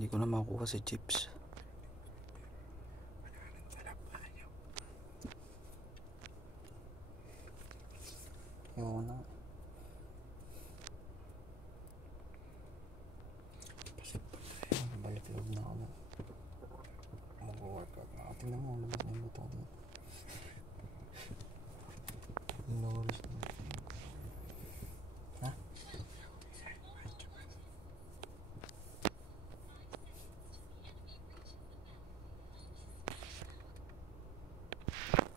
Hindi ko na makuha si Chips. Yun na. Balik loob na ako. Mag-workout na. Tingnan mo, labas na yung buto dito. Lowers na. Ha?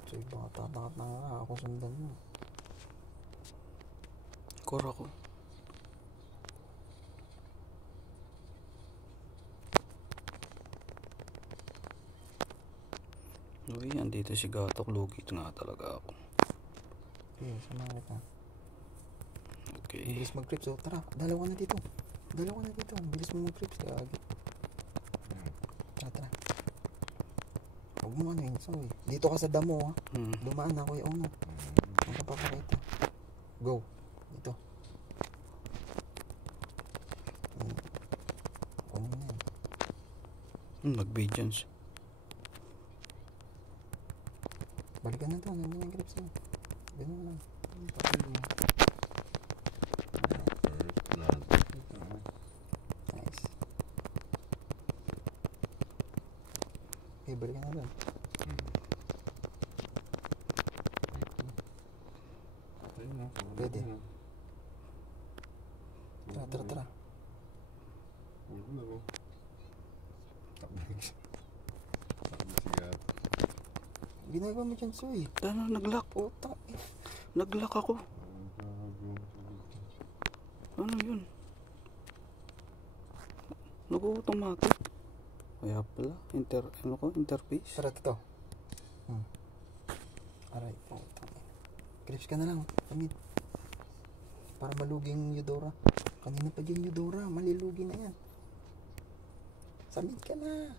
So, baka tatangat na nga ako sundan mo. Core ako. Uy, andito si Gatok. Lugit nga talaga ako. Okay, samahan kita. Okay. Bilis mag-crips. Oh, tara, dalawa na dito. Dalawa na dito. Bilis mo mag-crips. Tara. Huwag mo ano yun. So, dito ka sa damo, ha. Dumaan ako yung uno. Ang kapapakita. Go. Dito. Ano na yan? Nag-bajans. Balikan na to. Nandiyan yung grips mo. Ganun lang. Nice. Okay, balikan na doon. Pwede. Tara. Ginagawa mo dyan, Soy. Ano, nag-lock? Utang. Nag-lock ako. Ano yun? Nag-automatic. Kaya pala. Interface. Tara, ito. Aray. Grips ka na lang. Kamit. Para maluging Eudora. Kanina pa dyan Eudora. Malilugi na yan. Samit ka na.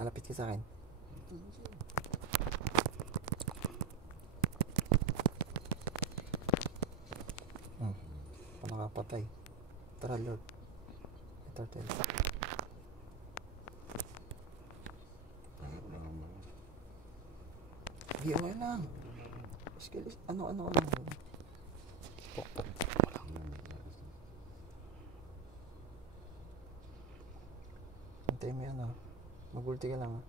Kalapit ka sa akin. Nakapatay. Tara, Lord. Turtle. Hindi, okay lang. Skills. Ano. Pok. Hintay mo yan, ha. Magulti ka lang, ha.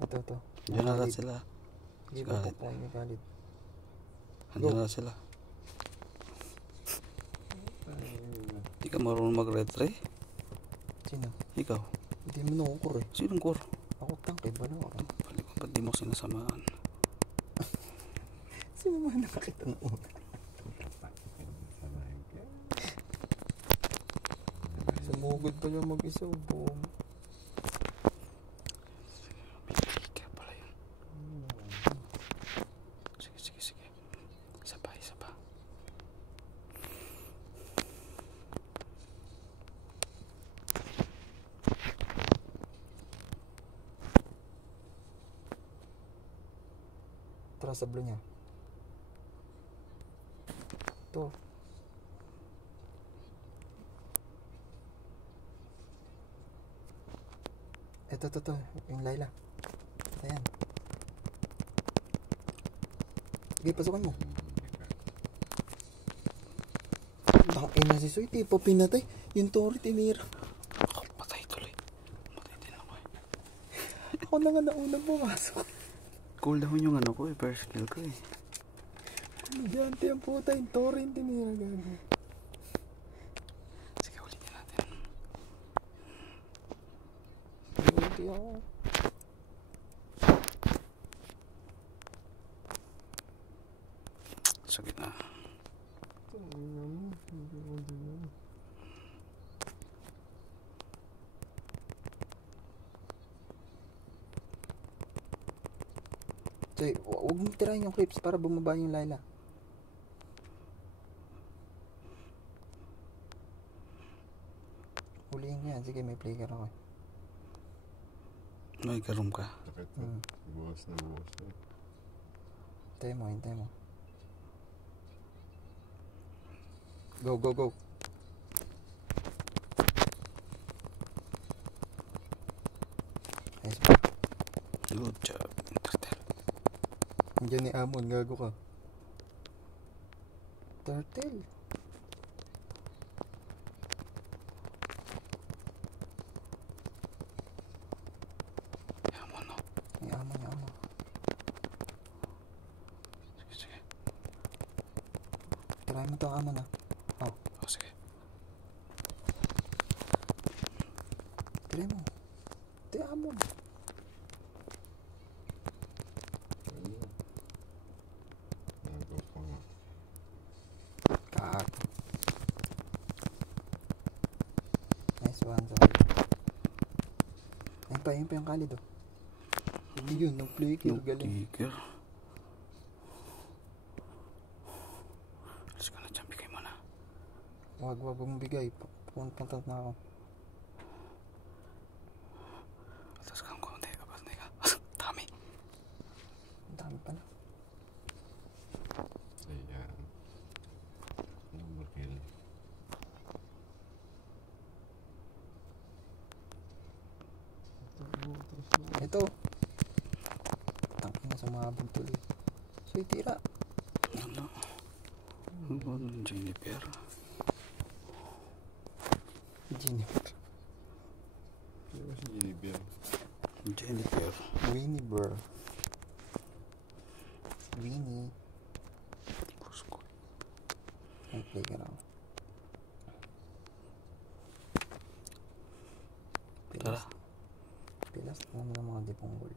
Ito. Diyan na lahat sila. Hindi ba po may valid? Diyan na sila. Hindi ka marunong mag-retry? Sino? Ikaw. Hindi mo nakukur eh. Sinong core? Ako tangkay ba na ako? Ba't di mo sinasamahan? Sino mo nakakita na una? Sumugod pa yung mag-isa. Boom. Sige. Isa pa. Tara sa blue niya. Ito. Ito. Yung Layla. Ayan. Sige, pasukan mo. Tangin na si Soy. Di pa pinatay. Yung Tori tinira. Ako, patay tuloy. Matay din ako eh. Ako na nga naunang pumasok. Cool down yung ano ko eh. First kill ko eh. Komedyante ang puta. Yung Tori yung tinira. Gago. Sige, ulitin natin. Ulitin ako. Sa gitna. So, huwag mo tirahin yung clips para bumaba yung Layla. Huliin yan. Sige, may player ako. May karoom ka. Buwas na. Hintay mo. Go, go, go. Ayos pa. Good job, turtle. Nandiyan ni Amon, gago ka. Turtle. Yaman no. Ni Amon. Sige. Try mo to ang Amon, ah. Oh, O, sige. try mo. Ito yung Amon. Nagaw pa nga. Kaako. Nice one, sorry. Ayun pa yung kalid, oh. Yun, nag-flicker, galing. Tiger. Alis ka na dyan, bigay mo na. Wag mong bigay. Punta na ako. Atas kang konti, kapag na ka. Dami. Ang dami pa na. Ayan. Double kill. Ito. Tangin na sumabog tuloy. So, itira. Ano? Ano, Jennifer? Jennifer. Sino ba si Jennifer? Jennifer. Winnie, bro. Winnie. Pusko. Ay, play ka lang. Tara. Pilas naman ng mga diponggol.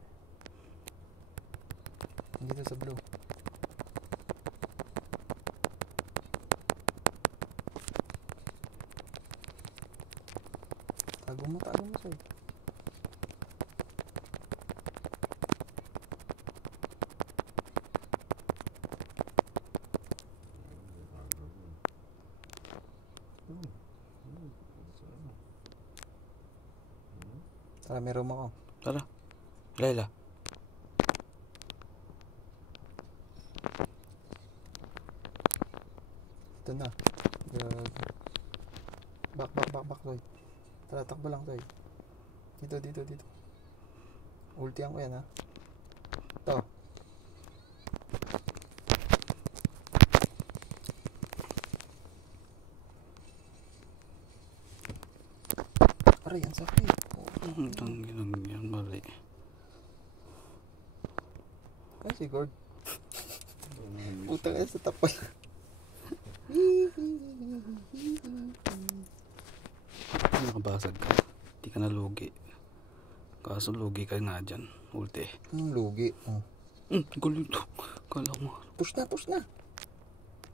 Dito sa blue. Tago mo sir. Tara, meron ako. Tara. Layla. Ito na. Back, Soy. Tara, takbo lang, Soy. Dito. Ultihan ko yan, ha. Ito. Aray, ang sakit. Tangin lang yan, mali. Ay, si Gord. Putang ina sa tapal. Nakabasag ka. Di ka na lugi. Kaso lugi ka nga dyan. Ulti. Anong lugi? Oh. Gulo ito. Kala mo. Push na.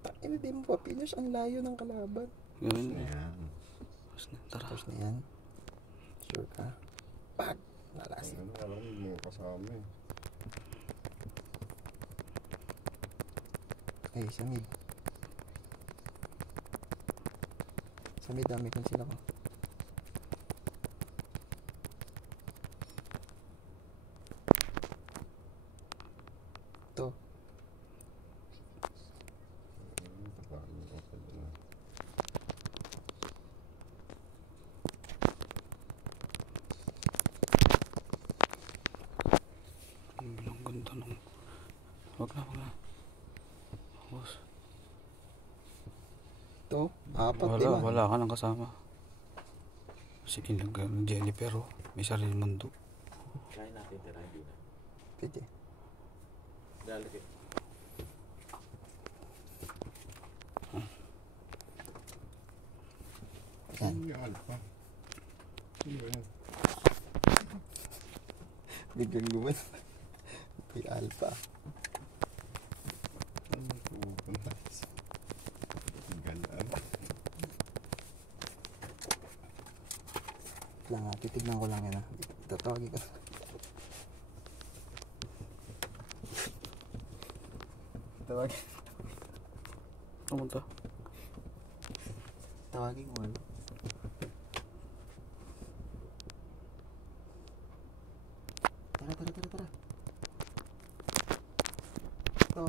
Takin na, di mo pa finish. Ang layo ng kalaban. Gawin mo. Ayan. Tara. Push na yan. Sure ka? Pag! Nalasin. Ano, alam mo mga kasama eh. Ay, sa mid. Sa mid, dami kong sila ko. Ito. Tapakan mo pa dyan ah. Ang ganda nung... Wag na. Boss. Ito. Apat, di ba? Wala ka nang kasama. Si Jennifer, oh. May sarili mundo. Kaya natin tira, hindi na. Pwede. Lalaki. Yan. Yung alpha. Sino ba yun? Biglang guman. May alpha. Ano pupunta? Galaan. Lang ha. Titignan ko lang yan ha. Tatawagin ko. Tawagin. Pumunta. Tawagin ko ano. Tara. Ito.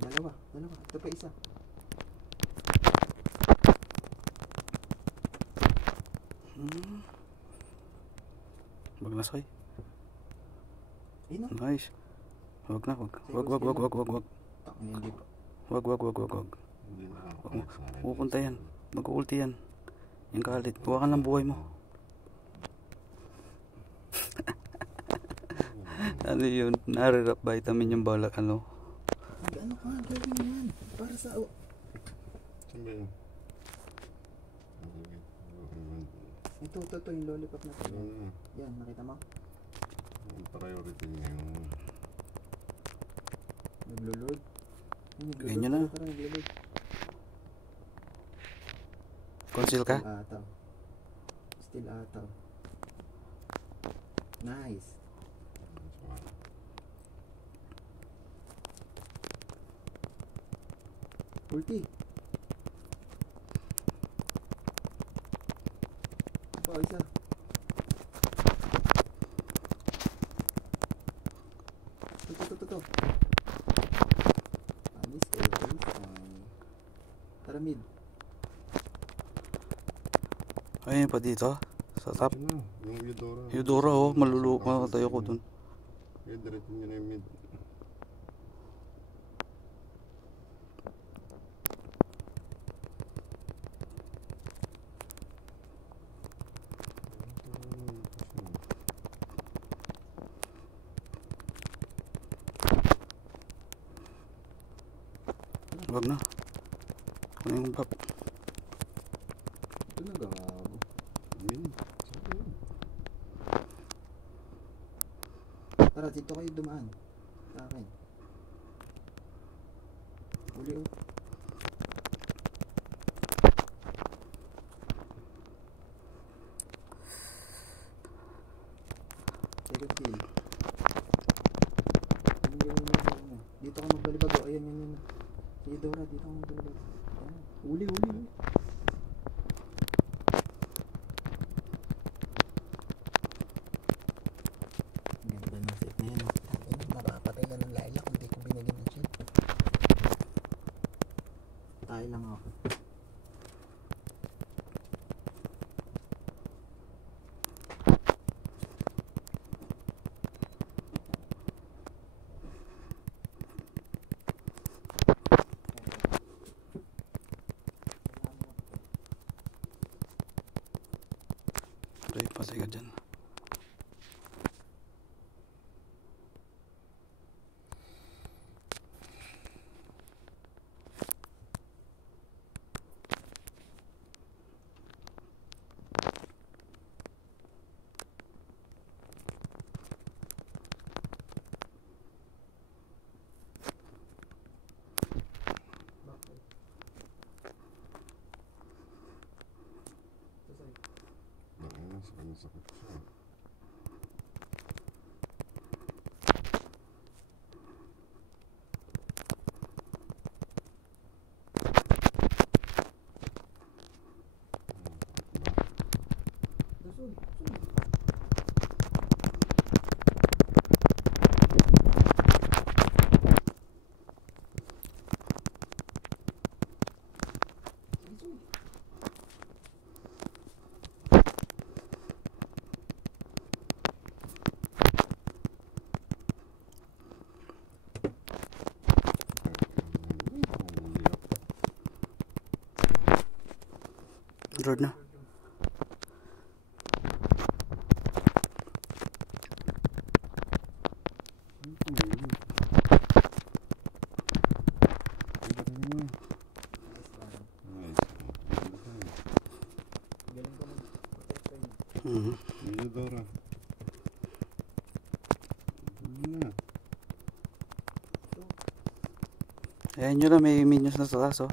Dalawa. Ito pa isa. Wag na, Soy. Ino. Nice. Wag na, wag. Wag. Hindi pa. Wag. Hindi na ako sa akin. Pupunta yan. Mag-ulti yan. Yung kalit. Buwakan lang buhay mo. Ano yun? Narirap vitamin yung balak ano. Ano ka? Gawin mo yan. Para sa... Saan ba yun? Ito, yung lollipop na to. Ano? Yan, nakita mo? Ang priority niya yung... Naglo-load. Ganyan nyo na. Parang naglo-load. Conceal ka? Still ataw. Nice. Ulti. Pa isa. Ito. Anis kayo guys. Tara mid. Ayun pa dito. Sa top. Ano? Yung Eudora. Eudora oh. Makatayo ko dun. Yung diretso nyo na yung mid. Wag na. Ano yung bab? Ito na gawa. Mid. Saan yun? Tara, dito kayo dumaan. Sa akin. Uli oh. Second kill. Dito ka magbalibago. Ayan. Si Dora, dito ka magbalibago. Ayan. Uli. Ganda ng set na yun. Mapapatay na ng Laila kung di ko binigyan ng shield. Tayo lang ako. Ay, patay ka dyan. Sakit siya. Road na. Eudora. Ayan nyo na, may minions na sa taas oh.